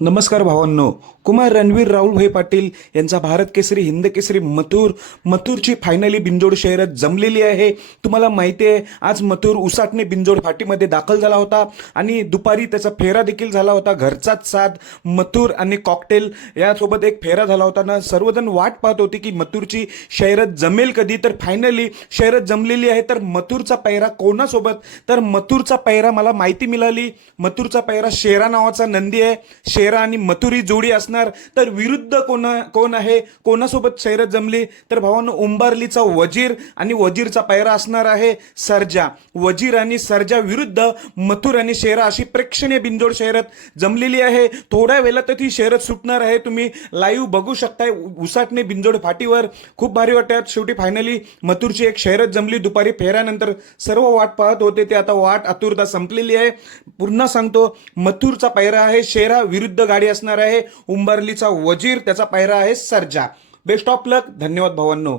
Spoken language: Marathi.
नमस्कार भावांनो कुमार रणवीर राहुलभाई पाटील यांचा भारत केसरी हिंद केसरी मथुर मथुरची फायनली बिंजोड शहरात जमलेली आहे. तुम्हाला माहिती आहे आज मथुर उसाटणे बिंजोड फाटीमध्ये दाखल झाला होता आणि दुपारी त्याचा फेरा देखील झाला होता. घरचाच साथ मथुर आणि कॉकटेल यासोबत एक फेरा झाला होता ना सर्वजण वाट पाहत होती की मथुरची शहरात जमेल कधी? तर फायनली शहरात जमलेली आहे. तर मथुरचा पैरा कोणासोबत? तर मथुरचा पैरा मला माहिती मिळाली. मथुरचा पैरा शेरा नावाचा नंदी आहे. शेरा आणि मथुरी जोडी असणार तर विरुद्ध कोणा कोण आहे? कोणासोबत शहरत जमली? तर भावानं उंबारलीचा वजीर आणि वजीरचा पायरा असणार आहे सर्जा. वजीर आणि सर्जा विरुद्ध मथुर आणि शेरा अशी प्रेक्षणीय बिंजोड शहरात जमलेली आहे. थोड्या वेळात ती शहरत सुटणार आहे. तुम्ही लाईव्ह बघू शकताय उसाटणे बिंजोड फाटीवर. खूप भारी वाटत. शेवटी फायनली मथुरची एक शहरत जमली. दुपारी फेऱ्यानंतर सर्व वाट पाहत होते. ते आता वाट आतुरता संपलेली आहे. पुन्हा सांगतो मथुरचा पायरा आहे. शेरा विरुद्ध गाडी असणार आहे. उंबरलीचा वजीर त्याचा पायरा आहे सर्जा. बेस्ट ऑफ लक धन्यवाद भावांनो.